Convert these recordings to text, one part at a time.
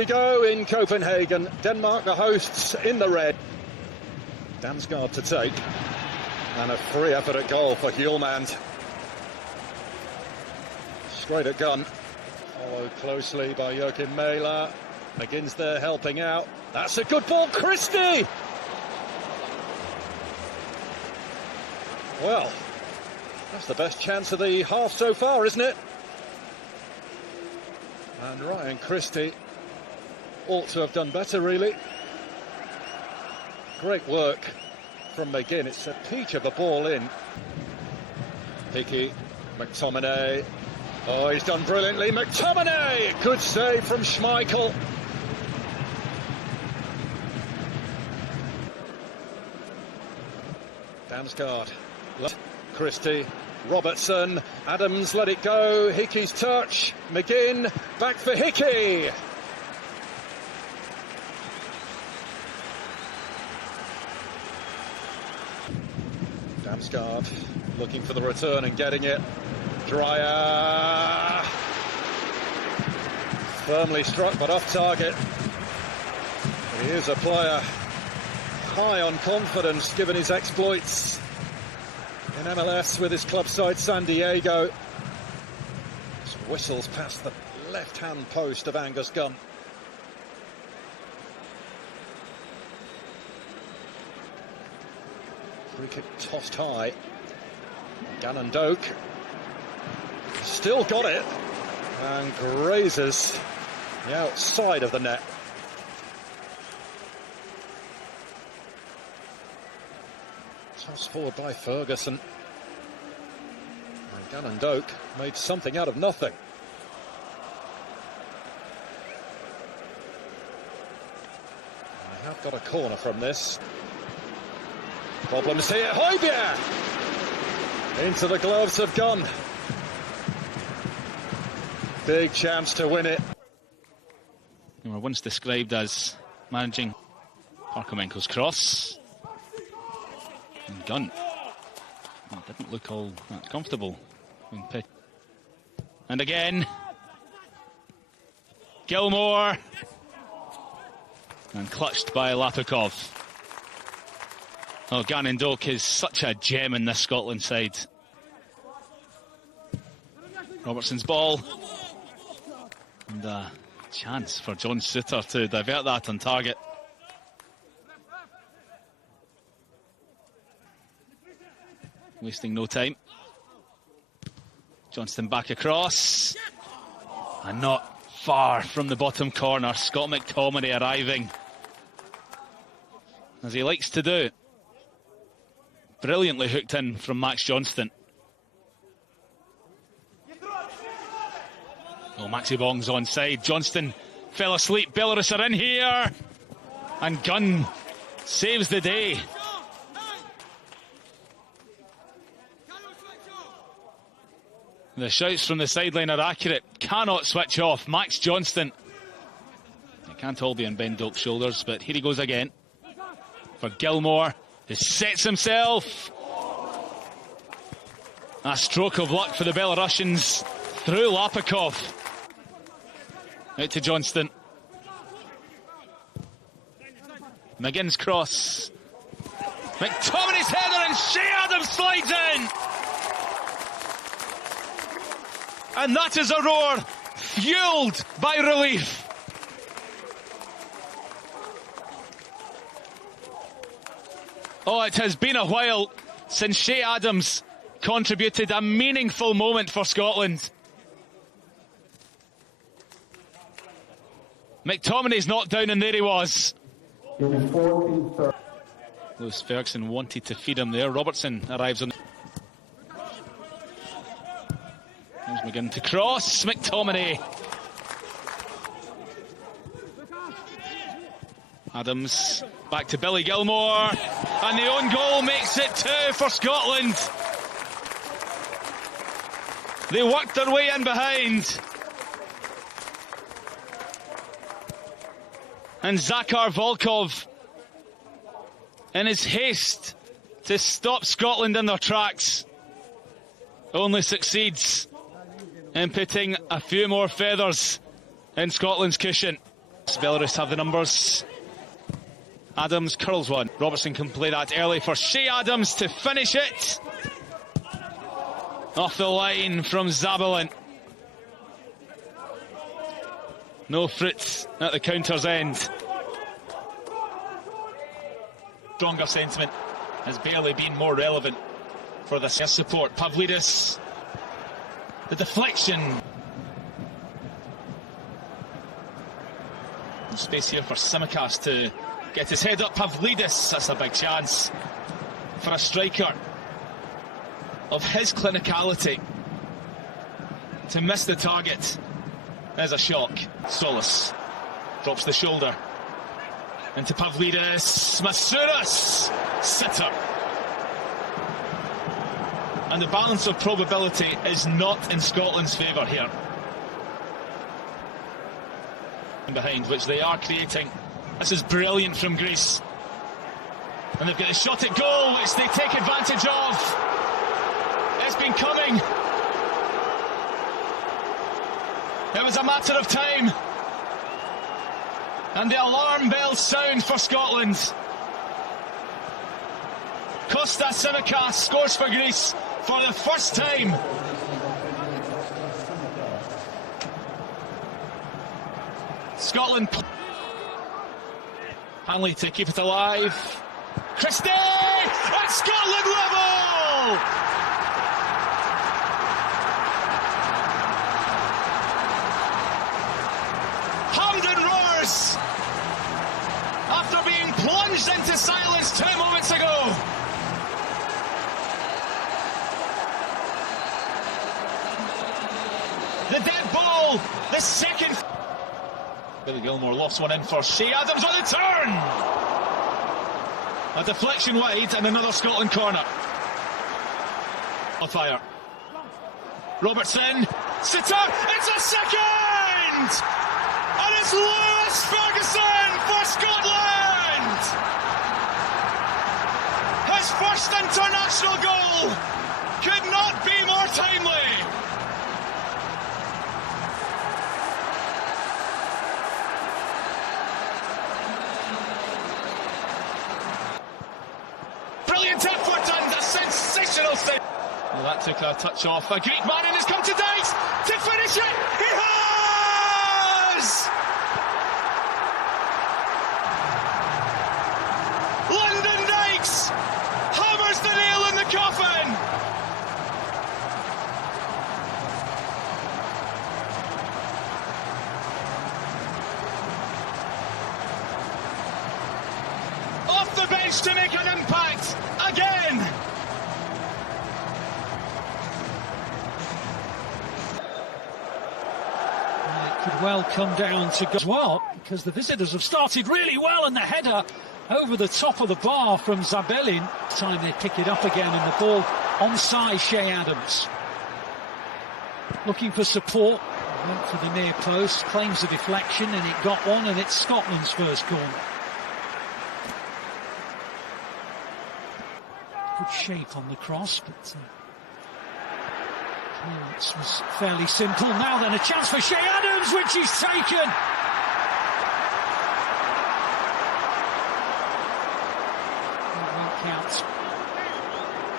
we go in Copenhagen. Denmark the hosts in the red. Damsgaard to take. And a free effort at goal for Hjulmand. Straight at gun. Followed closely by Joachim Mæhle. Begins there helping out. That's a good ball, Christie! Well, that's the best chance of the half so far, isn't it? And Ryan Christie ought to have done better, really. Great work from McGinn. It's a peach of a ball in. Hickey, McTominay. Oh, he's done brilliantly. McTominay! Good save from Schmeichel. Damsgaard. Christie. Robertson. Adams let it go. Hickey's touch. McGinn. Back for Hickey. Damsgaard looking for the return and getting it. Dreyer. Firmly struck but off target. He is a player high on confidence given his exploits in MLS with his club side San Diego. Just whistles past the left-hand post of Angus Gunn. Free kick tossed high. Gannon Doak still got it and grazes the outside of the net. Tossed forward by Ferguson. And Gannon Doak made something out of nothing. I have got a corner from this. Problems here. Højbjerg! Into the gloves of Gunn. Big chance to win it. They were once described as managing Parkomenko's cross. And Gunn didn't look all that comfortable. And again, Gilmore. And clutched by Lapikov. Oh, Gannon Doak is such a gem in this Scotland side. Robertson's ball. And a chance for John Souttar to divert that on target. Wasting no time. Johnston back across. And not far from the bottom corner. Scott McTominay arriving, as he likes to do. Brilliantly hooked in from Max Johnston. Oh, Maxi Bong's onside. Johnston fell asleep. Belarus are in here. And Gunn saves the day. The shouts from the sideline are accurate. Cannot switch off. Max Johnston. It can't all be on Ben Doak's shoulders, but here he goes again. For Gilmore, who sets himself. A stroke of luck for the Belarusians through Lapikov. Out to Johnston. McGinn's cross. McTominay's header and Shea Adams slides in. And that is a roar fueled by relief. Oh, it has been a while since Shea Adams contributed a meaningful moment for Scotland. McTominay's knocked down and there he was. Lewis Ferguson wanted to feed him there. Robertson arrives on. Here's McGinn to cross. McTominay. Adams back to Billy Gilmore. And the own goal makes it 2 for Scotland. They worked their way in behind. And Zakhar Volkov, in his haste to stop Scotland in their tracks, only succeeds in putting a few more feathers in Scotland's cushion. Belarus have the numbers. Adams curls one. Robertson can play that early for Shea Adams to finish it. Off the line from Zabelin. No Fritz at the counter's end. Stronger sentiment has barely been more relevant for the support. Pavlidis, the deflection. Space here for Tsimikas to get his head up. Pavlidis, that's a big chance for a striker of his clinicality to miss the target. There's a shock. Solis drops the shoulder into Pavlidis. Masouras, sitter. And the balance of probability is not in Scotland's favour here. Behind, which they are creating. This is brilliant from Greece. And they've got a shot at goal, which they take advantage of. It's been coming. It was a matter of time. And the alarm bells sound for Scotland. Kostas Tsimikas scores for Greece for the first time. Scotland. Hanley to keep it alive. Christie! At Scotland level! Hampden roars after being plunged into silence 2 moments ago. The dead ball, the second. Billy Gilmore lost one in for Shea Adams on the turn. A deflection wide and another Scotland corner. On fire. Robertson, sitter, it's a second! And it's Lewis Ferguson for Scotland! His first international goal could not be more timely. Brilliant effort and a sensational save. Well, that took a touch off. A Greek man and has come to Dykes to finish it. He has! London Dykes hammers the nail in the coffin. Off the bench to make an impact again. It could well come down to go as well, because the visitors have started really well, and the header over the top of the bar from Zabelin. Time they pick it up again, and the ball onside Shea Adams. Looking for support, went for the near post, claims a deflection, and it got one, and it's Scotland's first corner. Good shape on the cross, but clearance was fairly simple. Now then, a chance for Shea Adams, which he's taken. That won't count.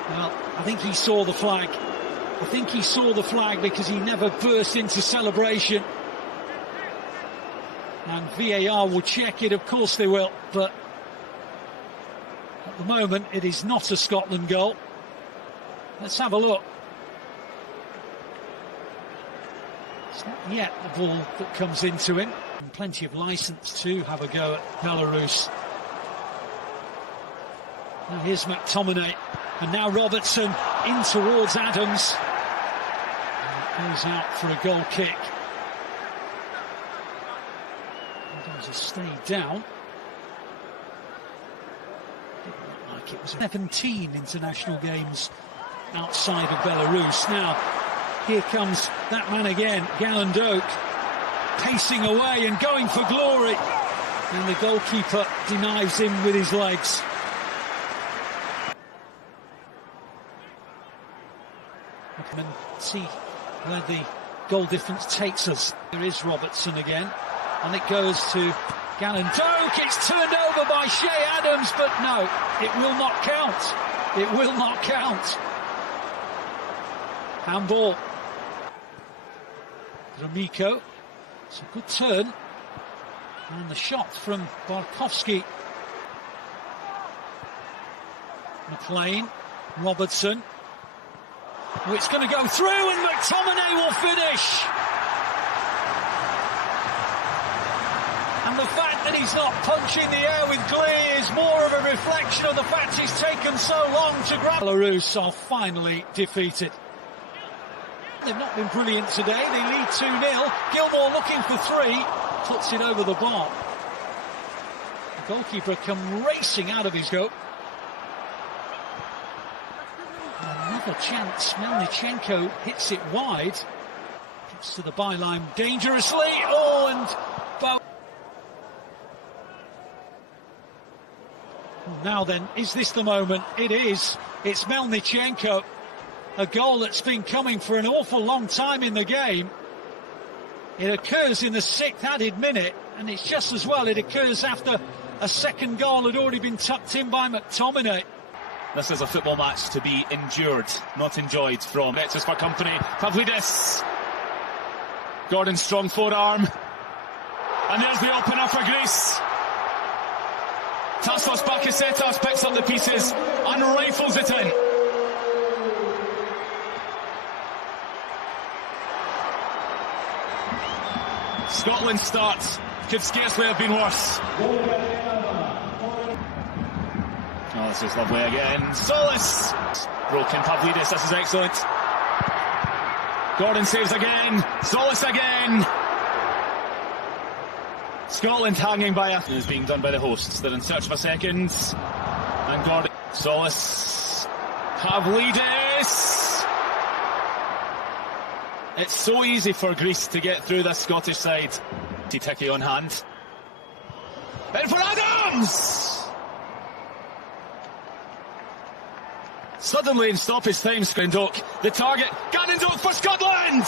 Well, I think he saw the flag. I think he saw the flag because he never burst into celebration. And VAR will check it, of course they will, but at the moment, it is not a Scotland goal. Let's have a look. It's not yet the ball that comes into him. And plenty of licence to have a go at Belarus. Now here's McTominay. And now Robertson in towards Adams. And it goes out for a goal kick. Adams has stayed down. Like it was 17 international games outside of Belarus. Now, here comes that man again, Galland Oak, pacing away and going for glory. And the goalkeeper denies him with his legs. And see where the goal difference takes us. There is Robertson again. And it goes to Gallon Doak. It's turned over by Shea Adams, but no, it will not count. It will not count. Handball. Gromyko. It's a good turn. And the shot from Barkowski. McLean. Robertson. Oh, it's going to go through and McTominay will finish. And the fact that he's not punching the air with glee is more of a reflection of the fact he's taken so long to grab. Belarus are finally defeated. They've not been brilliant today. They lead 2-0. Gilmore looking for 3. Puts it over the bar. The goalkeeper come racing out of his goal. Another chance. Melnichenko hits it wide. Gets to the byline dangerously. Oh, and now then, is this the moment? It is. It's Melnichenko. A goal that's been coming for an awful long time in the game. It occurs in the 6th added minute, and it's just as well it occurs after a second goal had already been tucked in by McTominay. This is a football match to be endured, not enjoyed from Exes for company. Pavlidis. Gordon's strong forearm. And there's the opener for Greece. Tassos Bakasetas picks up the pieces and rifles it in. Scotland's start could scarcely have been worse. Oh, this is lovely again. Solis! Broken Pavlidis, this is excellent. Gordon saves again. Solis again. Scotland hanging by a... is being done by the hosts. They're in search of a second. And Gordon... Solis. Pavlidis! It's so easy for Greece to get through this Scottish side. Tiki on hand. In for Adams! Suddenly in stoppage time, Grindok. The target. Grindok for Scotland!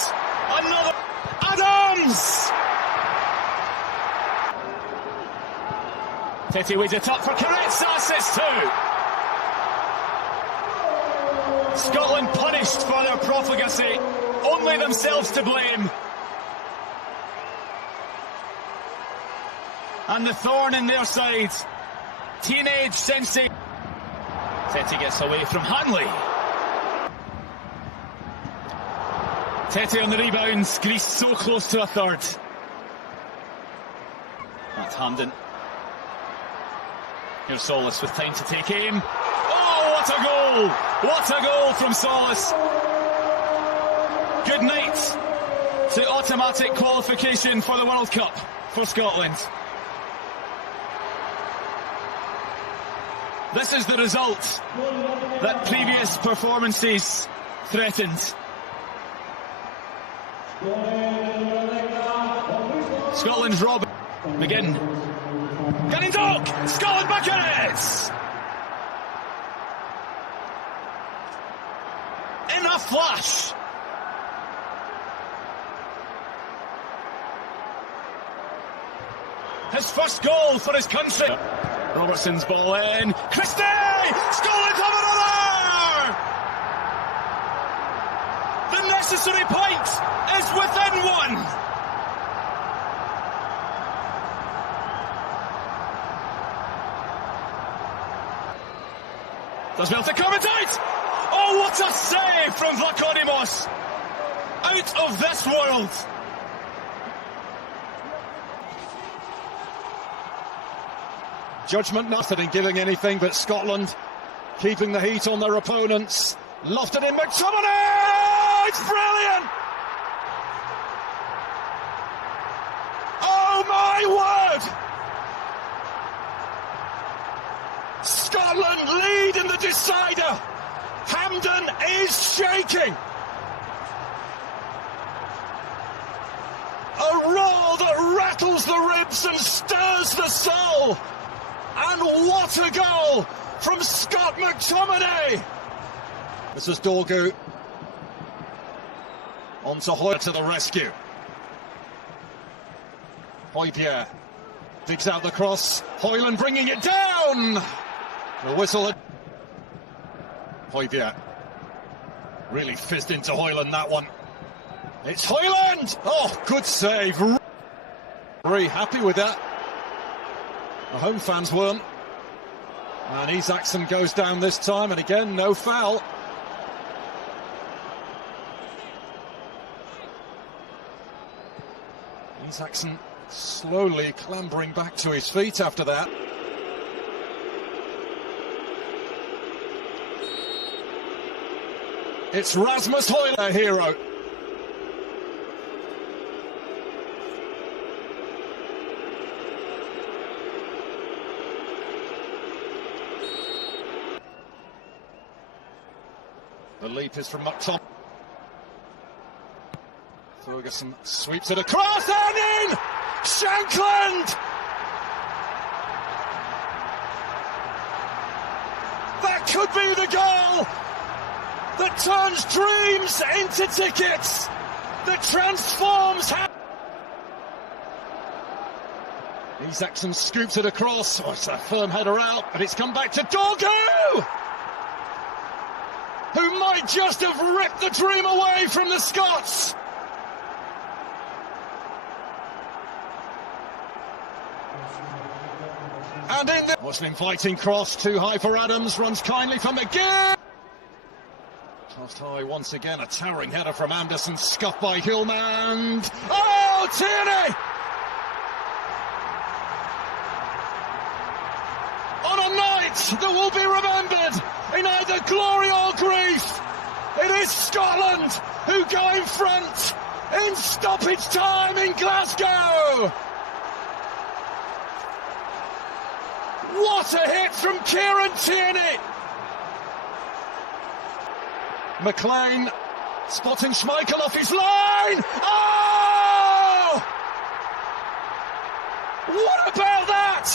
Another... Adams! Tete waits it up for Carezza, it's 2. Scotland punished for their profligacy. Only themselves to blame. And the thorn in their side. Teenage sensei. Tete gets away from Hanley. Tete on the rebounds. Greece so close to a third. That's Hamden. Here's Solis with time to take aim. Oh, what a goal! What a goal from Solis. Good night to automatic qualification for the World Cup for Scotland. This is the result that previous performances threatened. Scotland's Robin. Begin. Grindok! Scotland back in it! In a flash! His first goal for his country. Robertson's ball in. Christie! Scotland have another! The necessary point is within 1. Does well to commentate! Oh, what a save from Vlachodimos! Out of this world! Judgment nothing in giving anything, but Scotland keeping the heat on their opponents. Lofted in McTominay! It's brilliant! Oh my word! Scotland lead in the decider. Hamden is shaking. A roar that rattles the ribs and stirs the soul. And what a goal from Scott McTominay. This is Dorgu. On to Hoyer to the rescue. Højbjerg digs out the cross. Højlund bringing it down. The whistle. Højbjerg really fizzed into Højlund, that one. It's Højlund! Oh, good save. Very happy with that. The home fans weren't. And Isaacson goes down this time, and again, no foul. Isaacson slowly clambering back to his feet after that. It's Rasmus Højlund, a hero. The leap is from up top. Ferguson sweeps it across and in! Shankland! That could be the goal that turns dreams into tickets, that transforms. Isaacson scoops it across. Oh, it's a firm header out, but it's come back to Dorgu, who might just have ripped the dream away from the Scots. And in the... What's an inviting cross, too high for Adams, runs kindly for McGinn. Tossed high once again, a towering header from Anderson, scuffed by Hillman. Oh, Tierney! On a night that will be remembered in either glory or grief, it is Scotland who go in front in stoppage time in Glasgow. What a hit from Kieran Tierney! McLean spotting Schmeichel off his line. Oh! What about that?